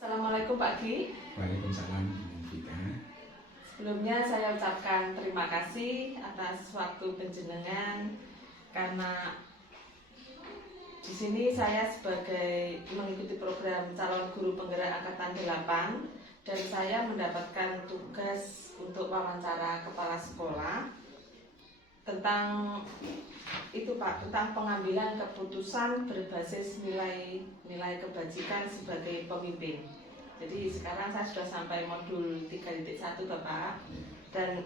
Assalamualaikum Pak Gi. Waalaikumsalam Vika. Sebelumnya saya ucapkan terima kasih atas waktu penjenengan karena di sini saya sebagai mengikuti program calon guru penggerak angkatan 8 dan saya mendapatkan tugas untuk wawancara kepala sekolah tentang itu Pak, tentang pengambilan keputusan berbasis nilai kebajikan sebagai pemimpin. Jadi sekarang saya sudah sampai modul 3.1 Bapak, dan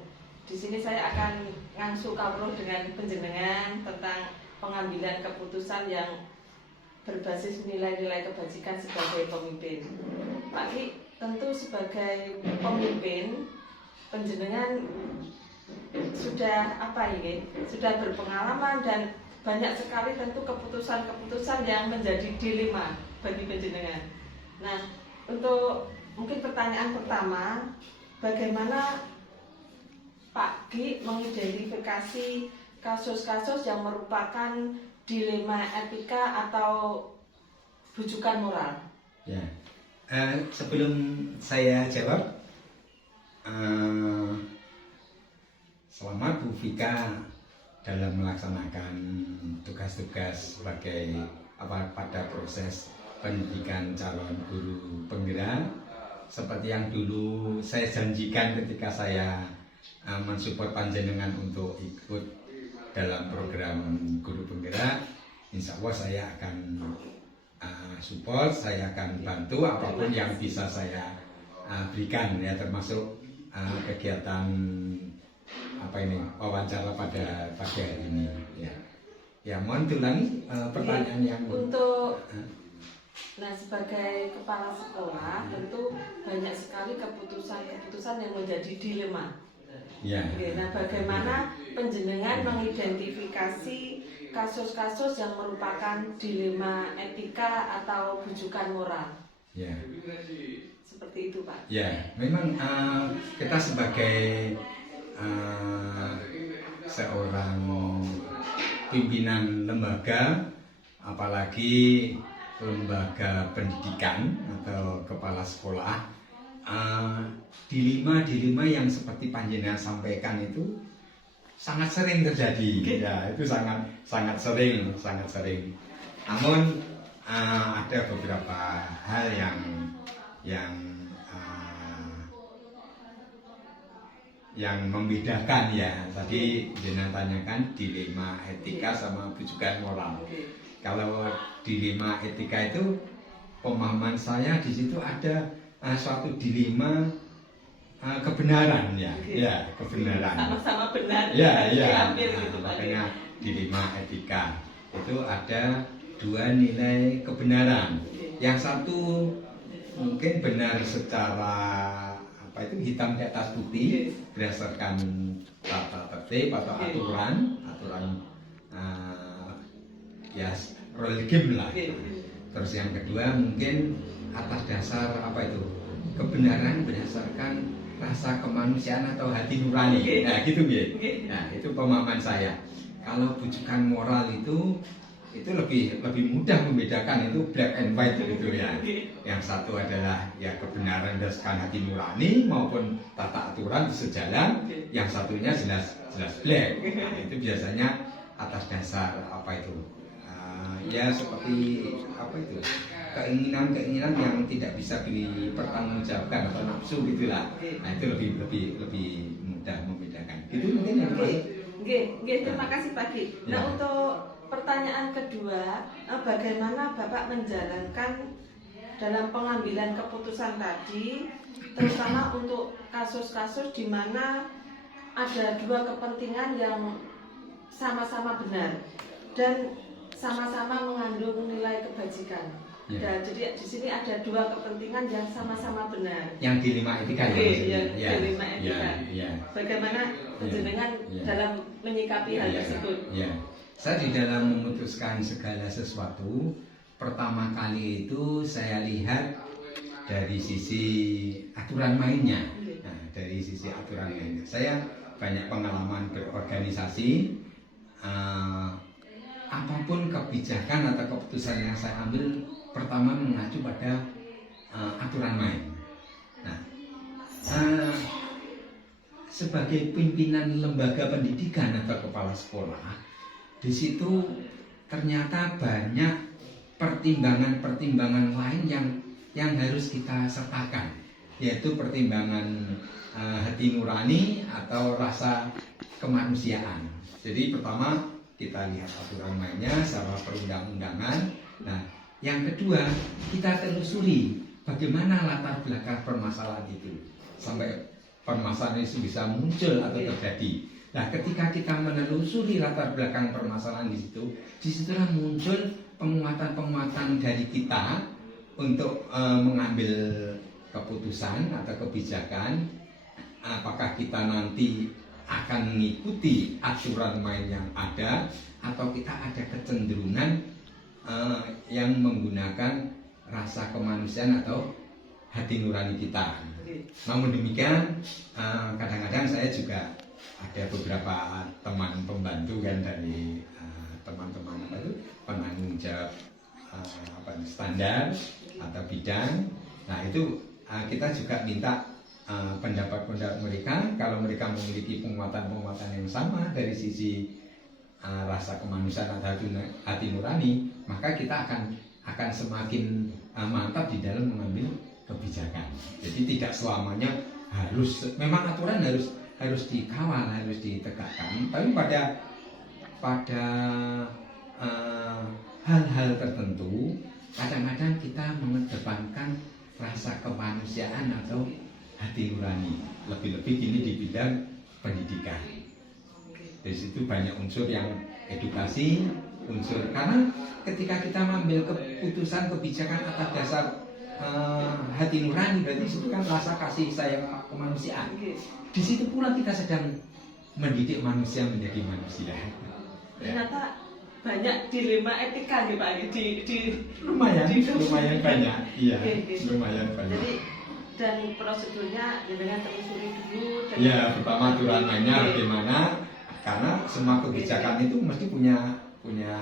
di sini saya akan ngangsu kawruh dengan penjenengan tentang pengambilan keputusan yang berbasis nilai-nilai kebajikan sebagai pemimpin. Pak Ki, tentu sebagai pemimpin penjenengan sudah sudah berpengalaman dan banyak sekali tentu keputusan-keputusan yang menjadi dilema bagi penjenengan. Nah, untuk mungkin pertanyaan pertama, bagaimana Pak Gi mengidentifikasi kasus-kasus yang merupakan dilema etika atau bujukan moral? Ya, sebelum saya jawab, selamat Bu Vika dalam melaksanakan tugas-tugas sebagai pada proses pendidikan calon guru penggerak. Seperti yang dulu saya janjikan ketika saya mensupport panjenengan untuk ikut dalam program guru penggerak, insya Allah saya akan support, saya akan bantu apapun yang bisa saya berikan, ya, termasuk kegiatan wawancara pada hari ini, ya. Mohon diulangi pertanyaan yang untuk sebagai kepala sekolah tentu banyak sekali keputusan yang menjadi dilema. Ya. Nah, bagaimana penjenengan mengidentifikasi kasus-kasus yang merupakan dilema etika atau bujukan moral? Ya. Seperti itu Pak. Ya, memang kita sebagai seorang pimpinan lembaga, apalagi lembaga pendidikan atau kepala sekolah, dilema yang seperti panjenengan sampaikan itu sangat sering terjadi. Ya, itu sangat sering. Namun ada beberapa hal yang membedakan, ya. Tadi jenengan tanyakan dilema etika sama bujukan moral. Kalau dilema etika itu pemahaman saya di situ ada suatu dilema kebenaran, ya. Ya, kebenaran. Sama-sama benar. Ya. Gitu, makanya dilema etika itu ada dua nilai kebenaran. Yang satu mungkin benar secara hitam di atas putih berdasarkan tata tertib atau aturan role game lah. Terus yang kedua mungkin atas dasar kebenaran berdasarkan rasa kemanusiaan atau hati nurani. Nah, gitu ya. Nah, itu pemahaman saya. Kalau bujukan moral itu lebih mudah membedakan, itu black and white gitu, ya. Yang satu adalah ya kebenaran berdasarkan hati nurani maupun tata aturan sejalan. Yang satunya jelas black. Nah, itu biasanya atas dasar seperti keinginan yang tidak bisa dipertanggungjawabkan atau nafsu gitulah. Nah, itu lebih mudah membedakan. Gitu mungkin yang terima kasih Pak Gi. Nah, untuk pertanyaan kedua, bagaimana Bapak menjalankan dalam pengambilan keputusan tadi, terutama untuk kasus-kasus di mana ada dua kepentingan yang sama-sama benar dan sama-sama mengandung nilai kebajikan. Dan jadi di sini ada dua kepentingan yang sama-sama benar. Yang dilema etika, dilema etika. Bagaimana penjenengan dalam menyikapi hal tersebut? Saya di dalam memutuskan segala sesuatu, pertama kali itu saya lihat dari sisi aturan mainnya. Nah, dari sisi aturan mainnya, saya banyak pengalaman berorganisasi. Apapun kebijakan atau keputusan yang saya ambil, pertama mengacu pada aturan main. Nah, sebagai pimpinan lembaga pendidikan atau kepala sekolah, di situ ternyata banyak pertimbangan-pertimbangan lain yang harus kita sertakan, yaitu pertimbangan hati nurani atau rasa kemanusiaan. Jadi pertama kita lihat aturan mainnya secara perundang-undangan. Nah, yang kedua kita telusuri bagaimana latar belakang permasalahan itu sampai permasalahan itu bisa muncul atau terjadi. Nah, ketika kita menelusuri latar belakang permasalahan disitulah muncul penguatan-penguatan dari kita untuk mengambil keputusan atau kebijakan. Apakah kita nanti akan mengikuti aturan main yang ada atau kita ada kecenderungan yang menggunakan rasa kemanusiaan atau hati nurani kita. Namun demikian, kadang-kadang saya juga ada beberapa teman pembantu kan dari teman-teman penanggung jawab standar atau bidang. Nah, itu kita juga minta pendapat-pendapat mereka. Kalau mereka memiliki penguatan-penguatan yang sama dari sisi rasa kemanusiaan atau hati nurani, maka kita akan semakin mantap di dalam mengambil kebijakan. Jadi tidak selamanya memang aturan harus dikawal, harus ditegakkan, tapi pada hal-hal tertentu kadang-kadang kita mengedepankan rasa kemanusiaan atau hati nurani, lebih-lebih ini di bidang pendidikan. Dari situ banyak unsur yang edukasi, karena ketika kita mengambil keputusan kebijakan atas dasar hati nurani, berarti itu kan rasa kasih sayang kemanusiaan. Di situ pula kita sedang mendidik manusia menjadi manusia. Ternyata banyak dilema etika nih Pak, lumayan banyak, iya, okay. Lumayan banyak. Jadi dan prosedurnya dengan telusuri dulu. Ya, pertama aturan mainnya bagaimana, karena semua kebijakan itu mesti punya rule,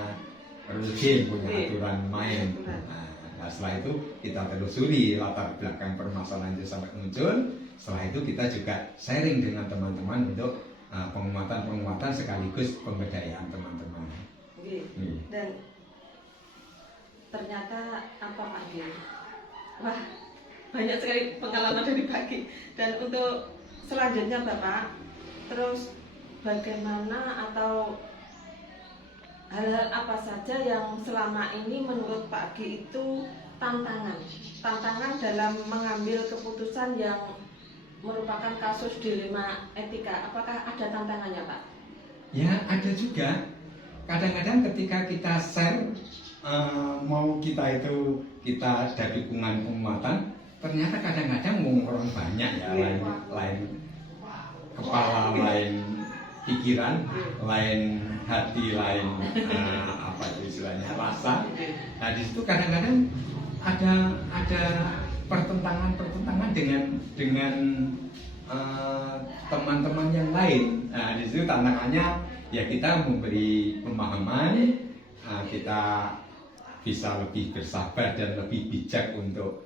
punya aturan main. Nah, setelah itu kita telusuri latar belakang permasalahan itu sampai muncul. Setelah itu kita juga sharing dengan teman-teman untuk penguatan sekaligus pemberdayaan teman-teman. Dan ternyata apa Pak Gil? Wah, banyak sekali pengalaman dari pagi. Dan untuk selanjutnya Bapak, terus bagaimana atau hal-hal apa saja yang selama ini menurut Pak G itu tantangan dalam mengambil keputusan yang merupakan kasus dilema etika? Apakah ada tantangannya Pak? Ya, ada juga. Kadang-kadang ketika kita share mau kita ada dukungan penguatan, ternyata kadang-kadang orang banyak ya, lain kepala, lain pikiran, lain hati, lain apa itu istilahnya, rasa. Nah, di situ kadang-kadang ada pertentangan dengan teman-teman yang lain. Nah, di situ tantangannya ya kita memberi pemahaman, kita bisa lebih bersabar dan lebih bijak untuk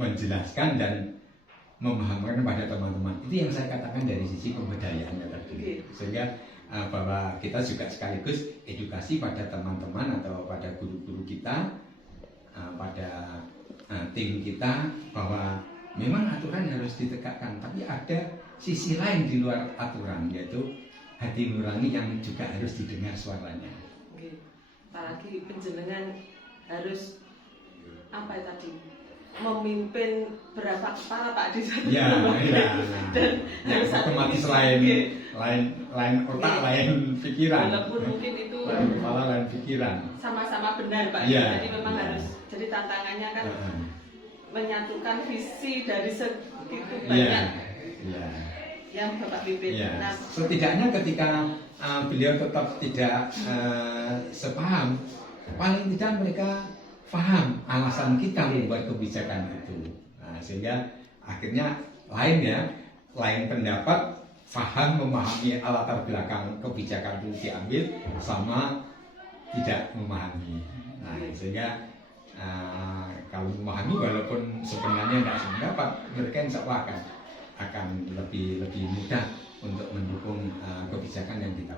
menjelaskan dan memahamkan kepada teman-teman. Itu yang saya katakan dari sisi pemberdayaannya tadi. Sehingga bahwa kita juga sekaligus edukasi pada teman-teman atau pada guru-guru kita, pada tim kita, bahwa memang aturan harus ditegakkan, tapi ada sisi lain di luar aturan, yaitu hati nurani yang juga harus didengar suaranya. Apalagi penjenengan harus apa tadi, memimpin berapa kepala Pak di satu dan harus otomatis lain otak, lain pikiran. Walaupun mungkin itu kepala, lain pikiran. Sama-sama benar Pak. Jadi memang harus. Jadi tantangannya kan menyatukan visi dari segitu banyak yang Bapak pimpin. Nah, setidaknya ketika beliau tetap tidak sepaham, paling tidak mereka paham alasan kita membuat kebijakan itu. Nah, sehingga akhirnya lain pendapat, paham, memahami latar belakang kebijakan itu diambil, sama tidak memahami. Nah, sehingga kalau memahami walaupun sebenarnya tidak sependapat, mereka insya Allah akan lebih mudah untuk mendukung kebijakan yang kita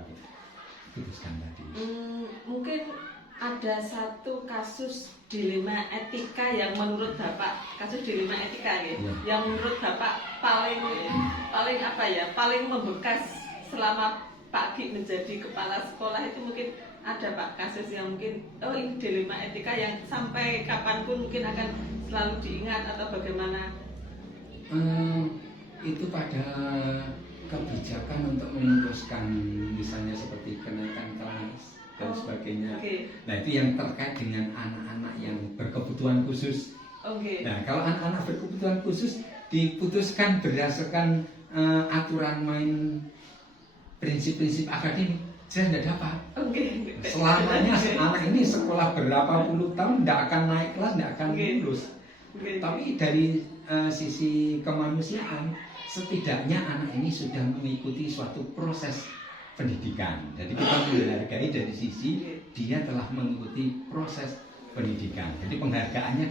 putuskan tadi. Mungkin ada satu kasus dilema etika yang menurut Bapak, kasus dilema etika ya, yang menurut Bapak paling apa ya, paling membekas selama Pak Gi menjadi kepala sekolah itu. Mungkin ada Pak kasus yang mungkin ini dilema etika yang sampai kapanpun mungkin akan selalu diingat atau bagaimana? Itu pada kebijakan untuk memutuskan misalnya seperti kenaikan kelas dan sebagainya. Nah itu yang terkait dengan anak-anak yang berkebutuhan khusus. Nah kalau anak-anak berkebutuhan khusus diputuskan berdasarkan aturan main prinsip-prinsip akademik, saya tidak dapat. Selamanya anak ini sekolah berapa puluh tahun tidak akan naik kelas, tidak akan lulus. Tapi dari sisi kemanusiaan, setidaknya anak ini sudah mengikuti suatu proses pendidikan. Jadi kita menghargai dari sisi dia telah mengikuti proses pendidikan. Jadi penghargaannya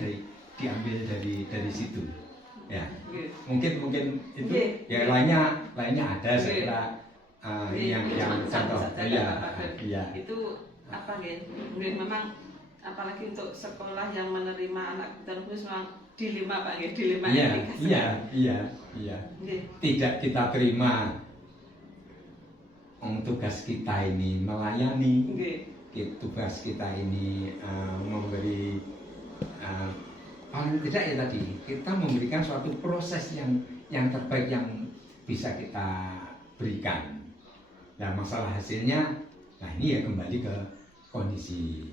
diambil dari situ. Ya, mungkin itu. Ya lainnya ada saya kira yang contoh. Iya. Itu apa ya? Memang apalagi untuk sekolah yang menerima anak kebutuhan khusus memang dilema Pak ya, dilema etika. Iya. Tidak kita terima tugas kita ini melayani, tugas kita ini memberi paling tidak ya tadi kita memberikan suatu proses yang terbaik yang bisa kita berikan. Nah masalah hasilnya, nah ini ya kembali ke kondisi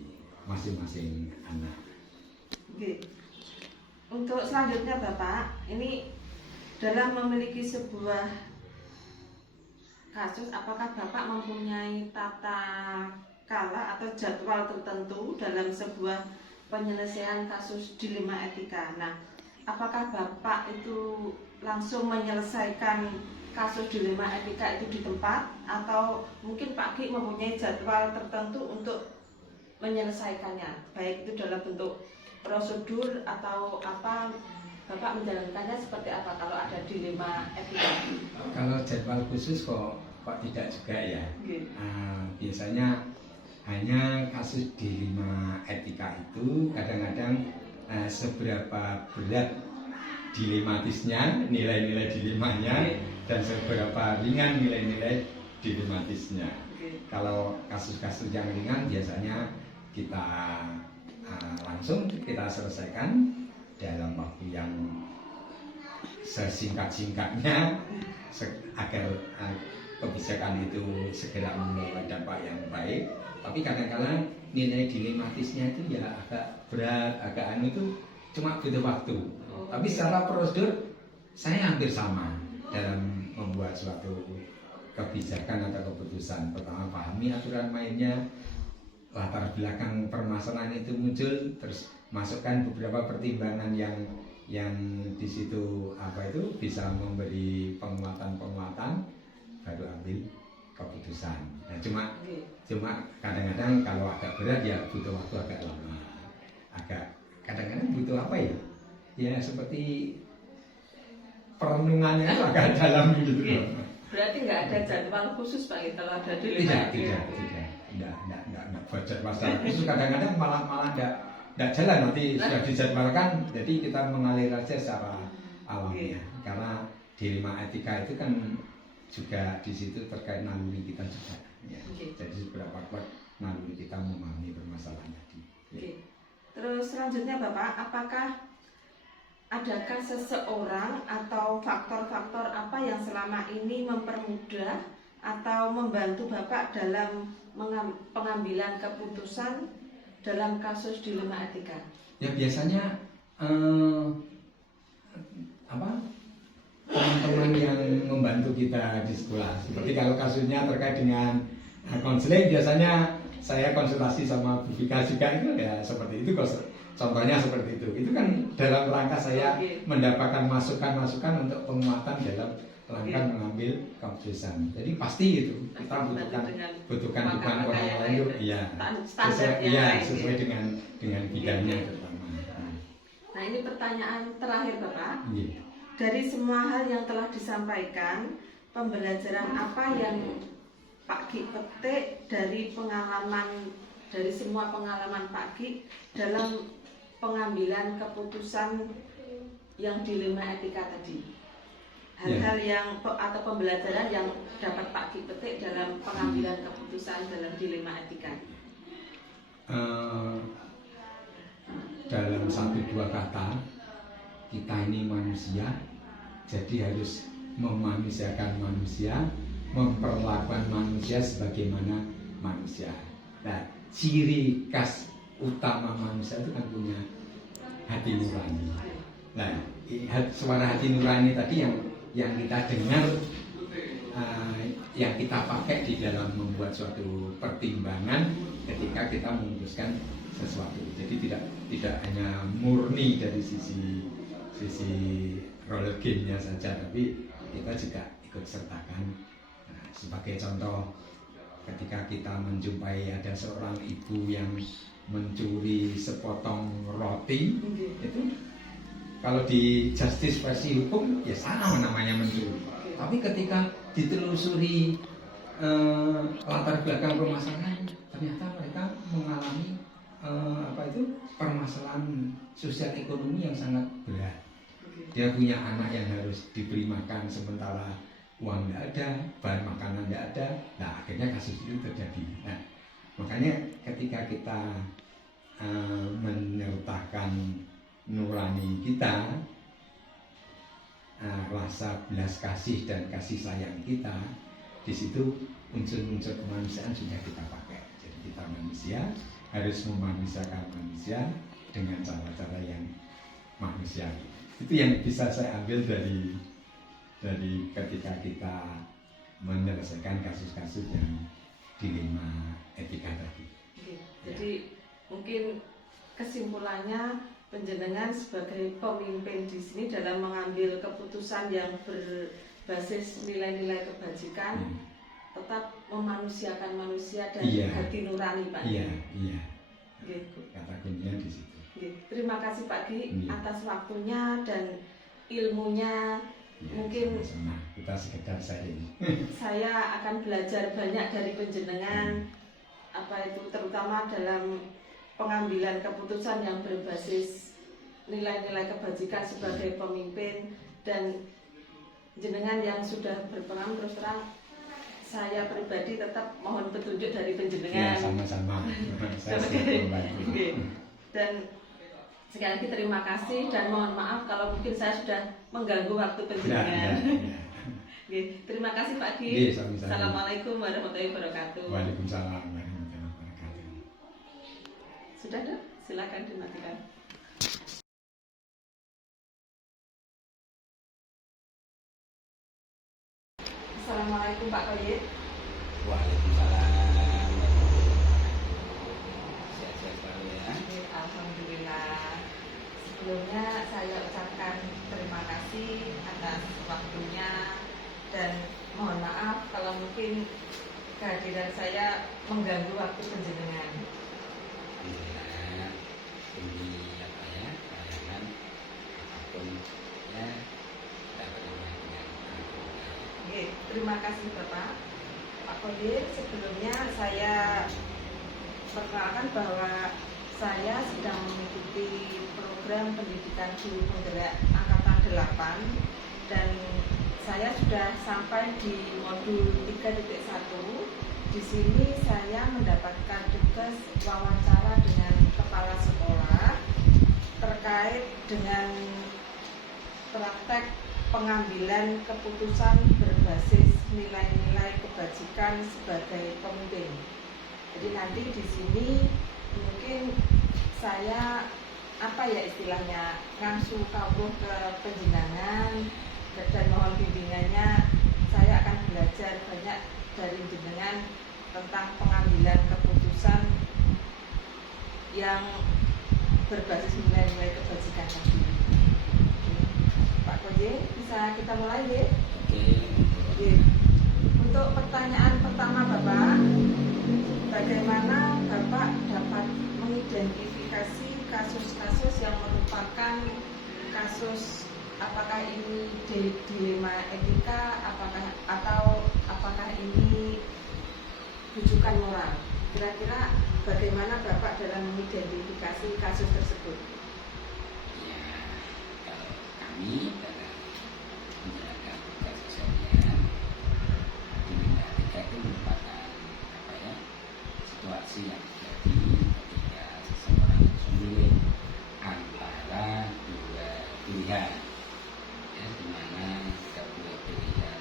masing-masing anak. Untuk selanjutnya Bapak, ini dalam memiliki sebuah kasus, apakah Bapak mempunyai tata kala atau jadwal tertentu dalam sebuah penyelesaian kasus dilema etika? Nah, apakah Bapak itu langsung menyelesaikan kasus dilema etika itu di tempat, atau mungkin Pak Gi mempunyai jadwal tertentu untuk menyelesaikannya, baik itu dalam bentuk prosedur atau apa, Bapak menjalankannya seperti apa kalau ada dilema etika? Kalau jadwal khusus kok tidak juga ya. Biasanya hanya kasus dilema etika itu kadang-kadang seberapa berat dilematisnya, nilai-nilai dilemanya, dan seberapa ringan nilai-nilai dilematisnya. Kalau kasus-kasus yang ringan biasanya kita langsung kita selesaikan dalam waktu yang sesingkat-singkatnya agar kebijakan itu segera membawa dampak yang baik. Tapi kadang-kadang nilai dilematisnya itu ya agak berat, agak itu cuma butuh waktu. Tapi secara prosedur saya hampir sama dalam membuat suatu kebijakan atau keputusan. Pertama pahami aturan mainnya, latar belakang permasalahan itu muncul, terus masukkan beberapa pertimbangan yang di situ bisa memberi penguatan, baru ambil keputusan. Nah cuma kadang-kadang kalau agak berat ya butuh waktu agak lama, kadang-kadang butuh apa ya? Ya seperti perenungannya agak dalam gitu. Berarti nggak ada jadwal khusus Pak kalau ada dilema? Tidak budget masalah khusus. Kadang-kadang malah tidak jalan, nanti sudah dijadwalkan, jadi kita mengalir aja secara alamiah. Karena dilema etika itu kan juga di situ terkait naluri kita juga. Ya. Jadi seberapa kuat naluri kita memahami permasalahan tadi. Terus selanjutnya Bapak, apakah adakah seseorang atau faktor-faktor apa yang selama ini mempermudah atau membantu Bapak dalam pengambilan keputusan dalam kasus dilema etika? Ya biasanya teman-teman yang membantu kita di sekolah. Seperti kalau kasusnya terkait dengan konseling, biasanya saya konsultasi sama Bu Vika juga itu ya seperti itu. Contohnya seperti itu. Itu kan dalam rangka saya mendapatkan masukan-masukan untuk penguatan dalam rangka mengambil keputusan. Jadi pasti itu kita butuhkan dukungan orang lain, sesuai dengan bidangnya terutama. Nah, ini pertanyaan terakhir Bapak. Iya. Dari semua hal yang telah disampaikan, pembelajaran apa yang Pak Ki petik dari semua pengalaman Pak Ki dalam pengambilan keputusan yang dilema etika tadi? Hal-hal yang atau pembelajaran yang dapat Pak Ki petik dalam pengambilan keputusan dalam dilema etika? Dalam 1-2 kata, kita ini manusia, jadi harus memanusiakan manusia, memperlakukan manusia sebagaimana manusia. Nah, ciri khas utama manusia itu kan punya hati nurani. Nah, suara hati nurani tadi yang kita dengar, yang kita pakai di dalam membuat suatu pertimbangan ketika kita memutuskan sesuatu. Jadi tidak hanya murni dari sisi role game-nya saja, tapi kita juga ikut sertakan. Nah, sebagai contoh, ketika kita menjumpai ada seorang ibu yang mencuri sepotong roti, itu kalau di justice versi hukum ya sama namanya mencuri. Tapi ketika ditelusuri latar belakang permasalahan, ternyata mereka mengalami permasalahan sosial ekonomi yang sangat berat. Dia punya anak yang harus diberi makan sementara uang tidak ada, bahan makanan tidak ada. Nah, akhirnya kasus itu terjadi. Nah, makanya ketika kita menyertakan nurani kita, rasa belas kasih dan kasih sayang kita, di situ unsur-unsur kemanusiaan sudah kita pakai. Jadi kita manusia harus memanusiakan manusia dengan cara-cara yang manusiawi. Itu yang bisa saya ambil dari ketika kita menyelesaikan kasus-kasus yang dilema etika tadi. Jadi mungkin kesimpulannya, panjenengan sebagai pemimpin di sini dalam mengambil keputusan yang berbasis nilai-nilai kebajikan, tetap memanusiakan manusia dan hati nurani, Pak. Iya. Gitu. Kata kuncinya di situ. Terima kasih Pak Ki atas waktunya dan ilmunya. Mungkin sama. Kita sekedar sharing. Saya akan belajar banyak dari panjenengan, terutama dalam pengambilan keputusan yang berbasis nilai-nilai kebajikan sebagai pemimpin, dan jenengan yang sudah berpengalaman. Terus terang saya pribadi tetap mohon petunjuk dari panjenengan. Ya, sama-sama. Saya siap membantu. Dan sekali lagi terima kasih dan mohon maaf kalau mungkin saya sudah mengganggu waktu panjenengan. Terima kasih Pak Ki. Assalamualaikum warahmatullahi wabarakatuh. Waalaikumsalam warahmatullahi wabarakatuh. Sudah dong, silakan dimatikan. Assalamualaikum Pak Koyit. Waalaikumsalam. Sehat-sehat selalu ya. Alhamdulillah. Sebelumnya saya ucapkan terima kasih atas waktunya dan mohon maaf kalau mungkin kehadiran saya mengganggu waktu panjenengan. Alhamdulillah. Ini layanan apapun ya dapat dengan. Terima kasih Bapak. Pak Kodir, sebelumnya saya perkenalkan bahwa saya sedang mengikuti program pendidikan guru penggerak angkatan 8 dan saya sudah sampai di modul 3.1. Di sini saya mendapatkan tugas wawancara dengan kepala sekolah terkait dengan praktek pengambilan keputusan berbasis nilai-nilai kebajikan sebagai pemimpin. Jadi nanti di sini mungkin saya istilahnya ngangsu kawruh ke penjenengan dan mohon bimbingannya. Saya akan belajar banyak dari jenengan tentang pengambilan keputusan yang berbasis nilai-nilai kebajikan tadi. Pak Koje, bisa kita mulai ya? Oke. Untuk pertanyaan pertama Bapak, bagaimana Bapak dapat mengidentifikasi kasus-kasus yang merupakan menjalankan kasus, apakah ini dilema etika, apakah ini rujukan moral? Kira-kira bagaimana Bapak dalam mengidentifikasi kasus tersebut? Ya, kalau kami dalam menjalankan tugas keseharian dilema etika itu merupakan situasi yang terjadi ketika seseorang memilih antara dua pilihan, ya, di mana kedua pilihan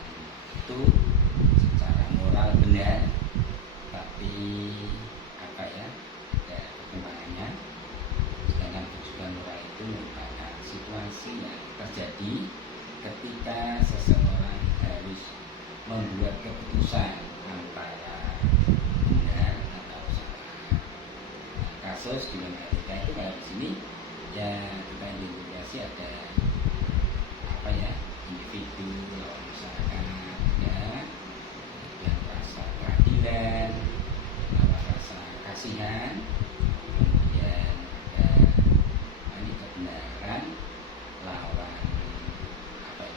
itu secara moral benar, tapi perkembangannya, sedangkan tujuan moral itu merupakan situasi yang terjadi ketika seseorang harus membuat keputusan antara benar atau salah. Kasus di etika itu kalau di sini ya kita identifikasi ada individu lawan masyarakat, ya, yang rasa keadilan, lawan rasa kasihan, kemudian ada kebenaran lawan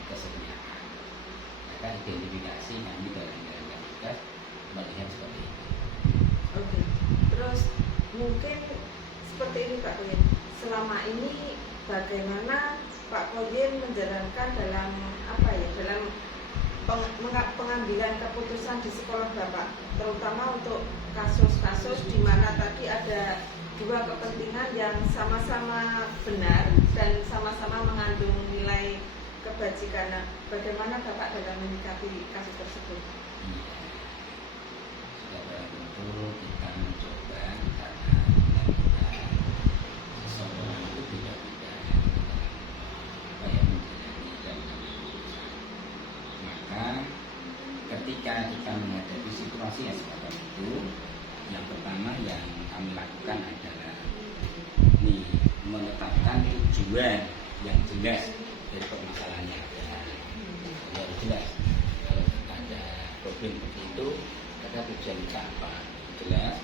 kesetiaan. Maka identifikasi kami dalam tugas melihat seperti itu. Oke. Terus mungkin seperti ini Pak Koyen. Selama ini bagaimana Pak Koyen menjalankan dalam pengambilan keputusan di sekolah Bapak, terutama untuk kasus-kasus di mana tadi ada dua kepentingan yang sama-sama benar dan sama-sama mengandung nilai kebajikan. Nah, bagaimana Bapak dalam menyikapi kasus tersebut? Sudah barang tentu kita mencoba karena seseorang itu beda-beda menjalani dan mengambil keputusan. Maka ketika kita menghadapi situasi yang semacam itu, yang pertama yang kami lakukan adalah menetapkan tujuan yang jelas dari permasalahannya. Yang jelas, kalau ada problem seperti itu, ada tujuan kita apa jelas.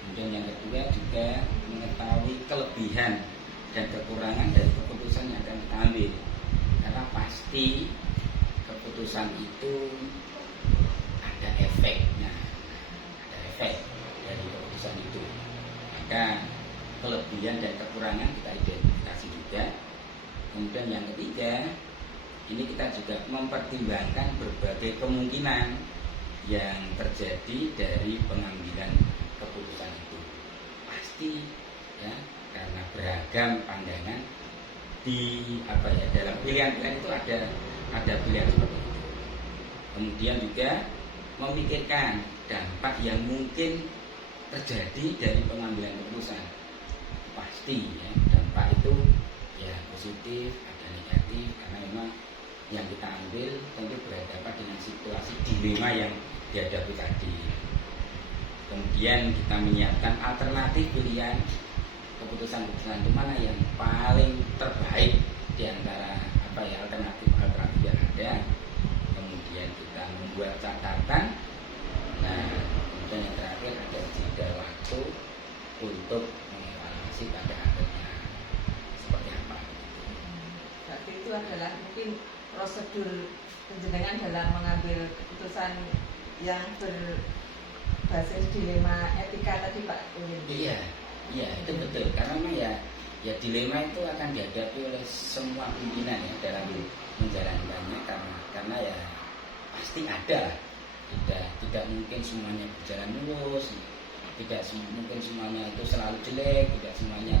Kemudian yang kedua juga mengetahui kelebihan dan kekurangan dari keputusan yang akan kita ambil, karena pasti keputusan itu ada efeknya, ada efek dari keputusan itu. Maka kelebihan dan kekurangan kita identifikasi juga. Kemudian yang ketiga, ini kita juga mempertimbangkan berbagai kemungkinan yang terjadi dari pengambilan keputusan itu. Pasti ya, karena beragam pandangan dalam pilihan-pilihan itu ada pilihan seperti itu. Kemudian juga memikirkan dampak yang mungkin terjadi dari pengambilan keputusan. Pasti ya, dampak itu ya positif, ada negatif, karena memang yang kita ambil tentu berhadapan dengan situasi dilema yang dihadapi tadi. Kemudian kita menyiapkan alternatif pilihan keputusan-keputusan itu mana yang paling terbaik di antara alternatif yang ada. Kemudian kita membuat catatan. Nah, kemudian yang terakhir ada jeda waktu untuk mengevaluasi pada akhirnya seperti apa. Berarti itu adalah mungkin prosedur penjenengan dalam mengambil keputusan yang berbasis dilema etika tadi Pak Koyen. Iya, itu betul. Karena memang ya dilema itu akan dihadapi oleh semua pimpinan ya dalam menjalankannya, karena ya pasti ada. Tidak mungkin semuanya berjalan mulus, tidak mungkin semuanya itu selalu jelek, tidak semuanya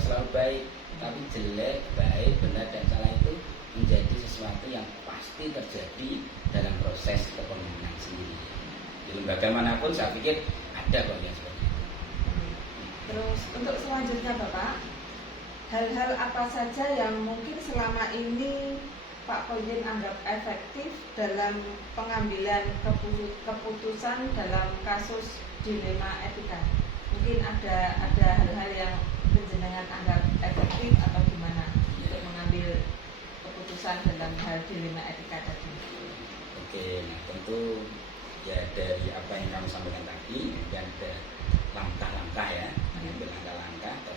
selalu baik, tapi jelek, baik, benar dan salah itu menjadi sesuatu yang pasti terjadi dalam proses kepemimpinan sendiri. Di lembaga manapun saya pikir ada kok yang seperti itu. Terus untuk selanjutnya Bapak, hal-hal apa saja yang mungkin selama ini Pak Koyen anggap efektif dalam pengambilan keputusan dalam kasus dilema etika? Mungkin ada hal-hal yang penjenengan anggap efektif atau gimana untuk mengambil keputusan dalam hal dilema etika tadi? Oke, nah tentu ya dari apa yang kami sampaikan tadi, dan ada langkah-langkah ya, mengambil langkah-langkah atau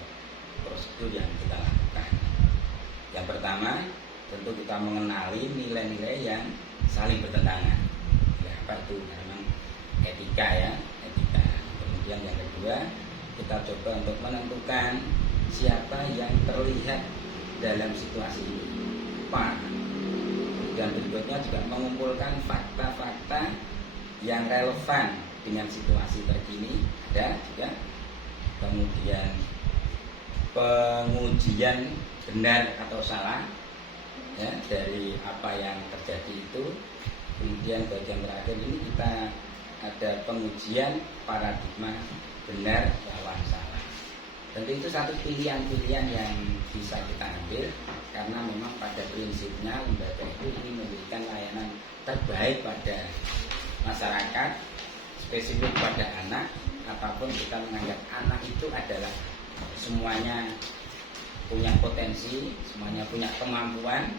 prosedur yang kita lakukan. Yang pertama, tentu kita mengenali nilai-nilai yang saling bertentangan. Ya, apa itu? Memang etika ya, etika. Kemudian yang kedua, kita coba untuk menentukan siapa yang terlihat dalam situasi ini. Pak. Dan berikutnya juga mengumpulkan fakta-fakta yang relevan dengan situasi terkini, ada juga. Kemudian pengujian benar atau salah ya, dari apa yang terjadi itu. Kemudian bagian terakhir ini kita ada pengujian paradigma benar lawan salah. Tentu itu satu pilihan-pilihan yang bisa kita ambil karena memang pada prinsipnya lembaga itu ingin memberikan layanan terbaik pada masyarakat, spesifik pada anak. Apapun kita menganggap anak itu adalah semuanya punya potensi, semuanya punya kemampuan,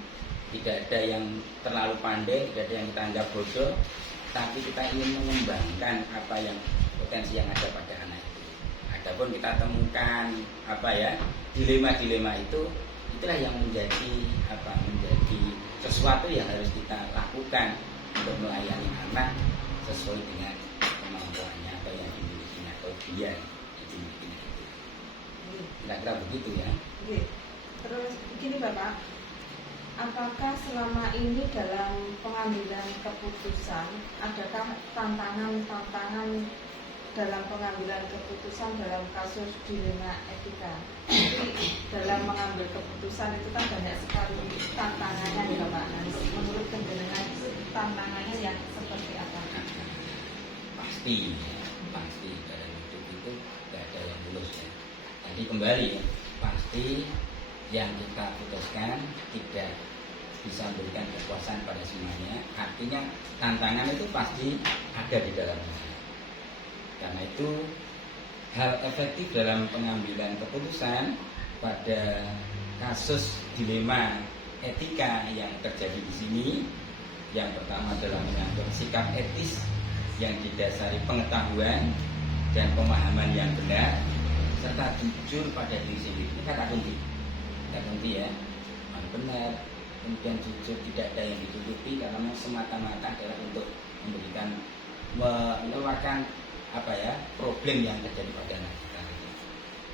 tidak ada yang terlalu pandai, tidak ada yang kita anggap bodoh, tapi kita ingin mengembangkan apa yang potensi yang ada pada anak itu. Adapun kita temukan dilema-dilema itu, itulah yang menjadi sesuatu yang harus kita lakukan untuk melayani anak sesuai dengan kemampuannya apa yang dimiliki atau dia yang dimiliki itu. Kira-kira begitu ya. Oke. Terus begini Bapak, apakah selama ini dalam pengambilan keputusan adakah tantangan-tantangan dalam pengambilan keputusan dalam kasus dilema etika? Jadi dalam mengambil keputusan itu kan banyak sekali tantangannya ya Bapak. Nah, menurut panjenengan tantangannya yang seperti apa? Pasti dalam hidup itu tidak ada yang mulus ya. Jadi kembali pasti yang kita putuskan tidak bisa memberikan kepuasan pada semuanya. Artinya tantangan itu pasti ada di dalamnya. Karena itu hal efektif dalam pengambilan keputusan pada kasus dilema etika yang terjadi di sini, yang pertama adalah mengambil sikap etis yang didasari pengetahuan dan pemahaman yang benar serta jujur pada diri sendiri. Ini kata kunci ya, yang benar, kemudian jujur, tidak ada yang ditutupi karena semata-mata adalah untuk memberikan mengeluarkan problem yang terjadi pada anak kita.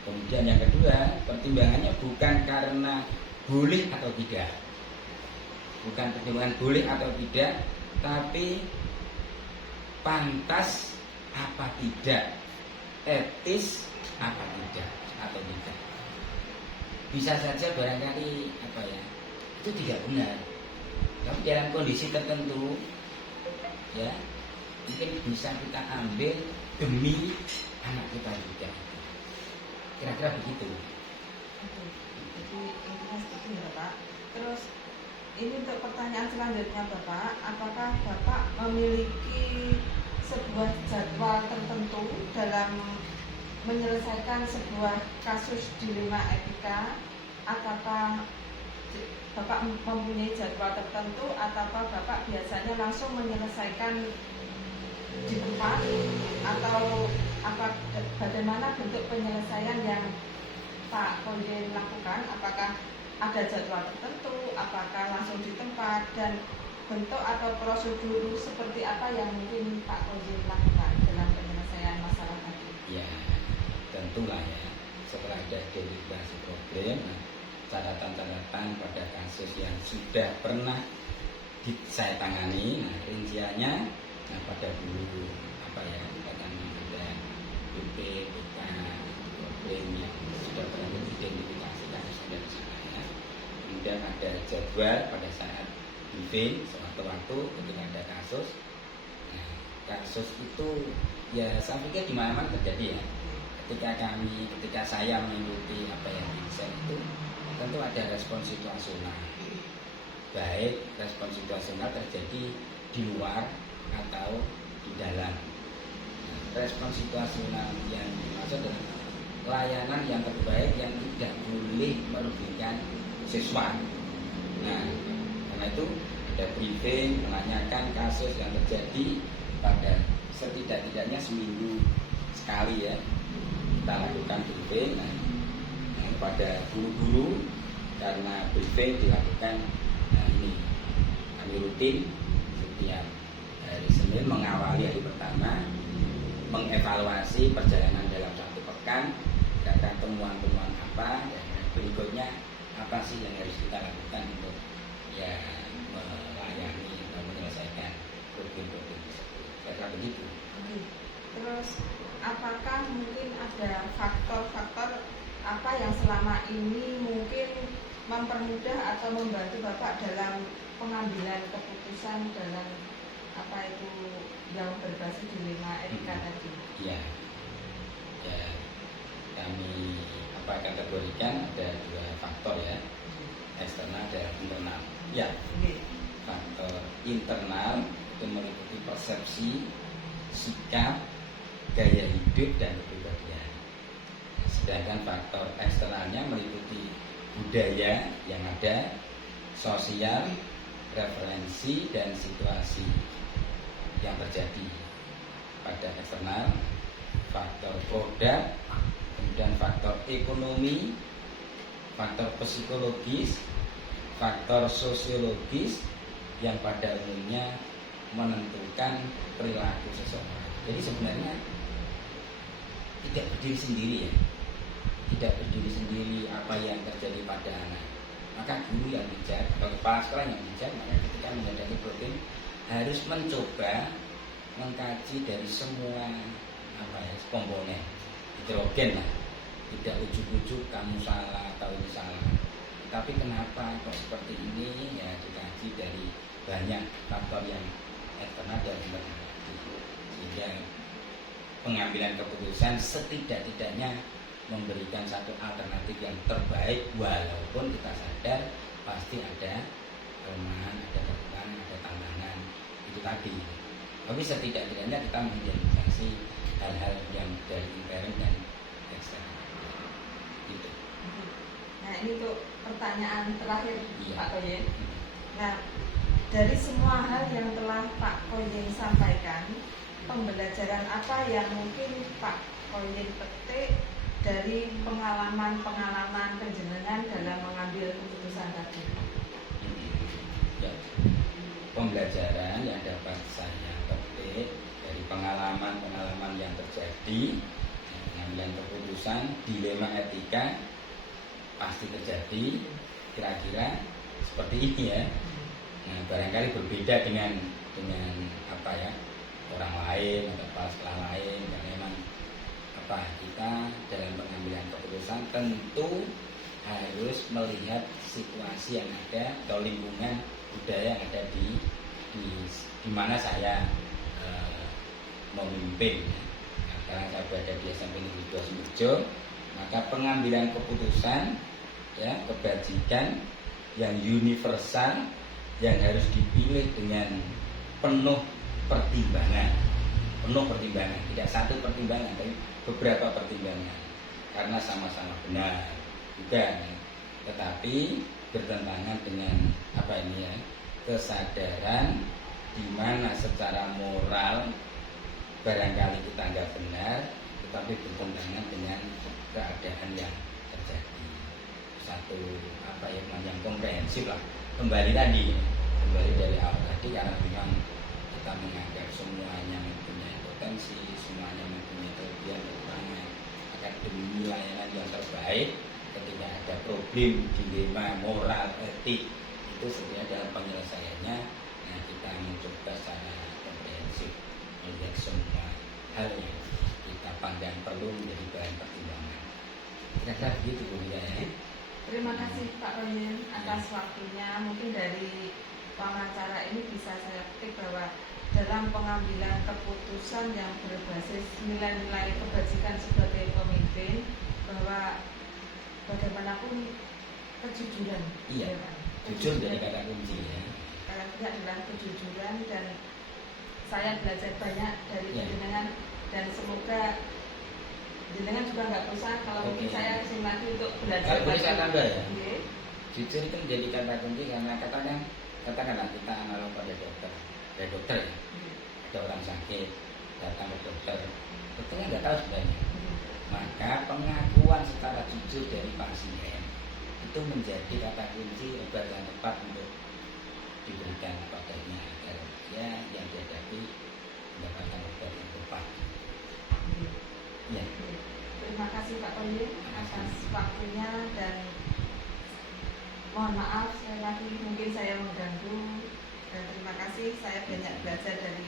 Kemudian yang kedua, pertimbangannya bukan karena boleh atau tidak, bukan pertimbangan boleh atau tidak, tapi pantas apa tidak, etis apa tidak atau tidak. Bisa saja barangkali itu tidak benar, tapi dalam kondisi tertentu ya mungkin bisa kita ambil demi anak kita juga. Kira-kira begitu. Jadi intinya seperti itu Bapak. Terus ini untuk pertanyaan selanjutnya Bapak, apakah Bapak memiliki sebuah jadwal tertentu dalam menyelesaikan sebuah kasus dilema etika, ataukah Bapak mempunyai jadwal tertentu, ataukah Bapak biasanya langsung menyelesaikan di tempat, atau bagaimana bentuk penyelesaian yang Pak Konjen lakukan? Apakah ada jadwal tertentu, apakah langsung di tempat, dan bentuk atau prosedur seperti apa yang mungkin Pak Konjen lakukan dalam penyelesaian masalah tadi? Ya, tentulah ya. Setelah ada identifikasi problem, catatan-catatan pada kasus yang sudah pernah saya tangani, rinciannya pada dulu katakan ada BP, BK, problem yang sudah pernah diidentifikasi kasusnya dari sana ya. Kemudian ada jadwal pada saat briefing sewaktu-waktu ketika ada kasus. Nah, kasus itu ya saya pikir di mana-mana terjadi ya. Ketika saya mengikuti apa yang di itu, tentu ada respon situasional. Baik respon situasional terjadi di luar atau di dalam. Respon situasional yang dimaksud adalah layanan yang terbaik yang tidak boleh merugikan siswa. Nah, karena itu ada briefing menanyakan kasus yang terjadi pada setidak-tidaknya seminggu sekali ya. Kita lakukan briefing pada guru-guru karena briefing dilakukan ini kami rutin setiap hari Senin mengawali hari pertama, mengevaluasi perjalanan dalam satu pekan, kira-kira temuan-temuan apa, dan berikutnya apa sih yang harus kita lakukan untuk ya melayani atau menyelesaikan problem-problem tersebut. Kira-kira begitu. Terus apakah mungkin ada faktor-faktor apa yang selama ini mungkin mempermudah atau membantu Bapak dalam pengambilan keputusan dalam apa itu yang berbasis dilema etika tadi? Ya, ya kami kategorikan ada dua faktor ya, eksternal dan internal. Ya, faktor internal itu meliputi persepsi, sikap, gaya hidup dan kepribadian. Sedangkan faktor eksternalnya meliputi budaya yang ada, sosial, referensi dan situasi yang terjadi. Pada eksternal, faktor produk, kemudian faktor ekonomi, faktor psikologis, faktor sosiologis yang pada umumnya menentukan perilaku seseorang. Jadi sebenarnya tidak berdiri sendiri ya, tidak berdiri sendiri apa yang terjadi pada anak. Maka guru yang bijak atau kepala sekolah yang bijak, maka ketika menghadapi problem harus mencoba mengkaji dari semua komponen heterogen lah, tidak ujuk-ujuk kamu salah atau ini salah, tapi kenapa kok seperti ini ya, dikaji dari banyak faktor yang eksternal dan internal, sehingga pengambilan keputusan setidak-tidaknya memberikan satu alternatif yang terbaik, walaupun kita sadar pasti ada kelemahan, ada kekurangan, ada tantangan itu tadi. Tapi setidak-tidaknya kita mengidentifikasi hal-hal yang dari intern dan eksternal. Gitu. Nah ini tuh pertanyaan terakhir Iya. Pak Koyen. Nah dari semua hal yang telah Pak Koyen sampaikan, pembelajaran apa yang mungkin Pak Koyen petik dari pengalaman-pengalaman penjenengan dalam mengambil keputusan tadi? Ya, pembelajaran yang dapat saya petik dari pengalaman-pengalaman yang terjadi, pengambilan keputusan, dilema etika pasti terjadi, kira-kira seperti ini ya. Nah, barangkali berbeda dengan apa ya, orang lain atau kepala sekolah lain, karena memang kita dalam pengambilan keputusan tentu harus melihat situasi yang ada atau lingkungan budaya yang ada di mana saya memimpin. Nah, karena saya berada di SMP Negeri 2 Sumberjo, maka pengambilan keputusan ya, kebajikan yang universal yang harus dipilih dengan penuh pertimbangan, tidak satu pertimbangan tapi beberapa pertimbangan, karena sama-sama benar juga, tetapi bertentangan dengan kesadaran di mana secara moral barangkali kita anggap benar, tetapi bertentangan dengan keadaan yang terjadi. Satu yang komprehensif lah. Kembali dari awal tadi, karena memang kita menganggap semuanya mempunyai potensi, semuanya mempunyai kelebihan kekurangan, akan demi layanan yang terbaik. Ketika ada problem, dilema, moral, etik, itu sebenarnya dalam penyelesaiannya, nah kita mencoba secara komprehensif melihat semua hal yang kita pandang perlu menjadi bahan pertimbangan. Kira-kira begitu Bu ya. Terima kasih Pak Koyen atas waktunya. Mungkin dari wawancara ini bisa saya petik bahwa dalam pengambilan keputusan yang berbasis nilai-nilai kebajikan sebagai pemimpin, bahwa bagaimanapun kejujuran, iya, ya, Pak? Jujur jadi kata kunci ya. Kata kunci adalah kejujuran, dan saya belajar banyak dari jenengan, dan semoga jenengan juga nggak bosan kalau mungkin saya kesini lagi untuk belajar. Kalau boleh saya tambah ya. Okay. Jujur itu menjadi kata kunci karena katakanlah kita analog pada dokter ya. Ada orang sakit datang ke dokternya nggak tahu sebenarnya. Maka pengakuan secara jujur dari pasien itu itu menjadi kata kunci obat yang tepat untuk diberikan kepadanya agar dia yang dihadapi mendapatkan obat yang tepat. Ya. Terima kasih Pak Toyib atas waktunya dan mohon maaf sekali lagi mungkin saya mengganggu dan terima kasih, saya banyak belajar dari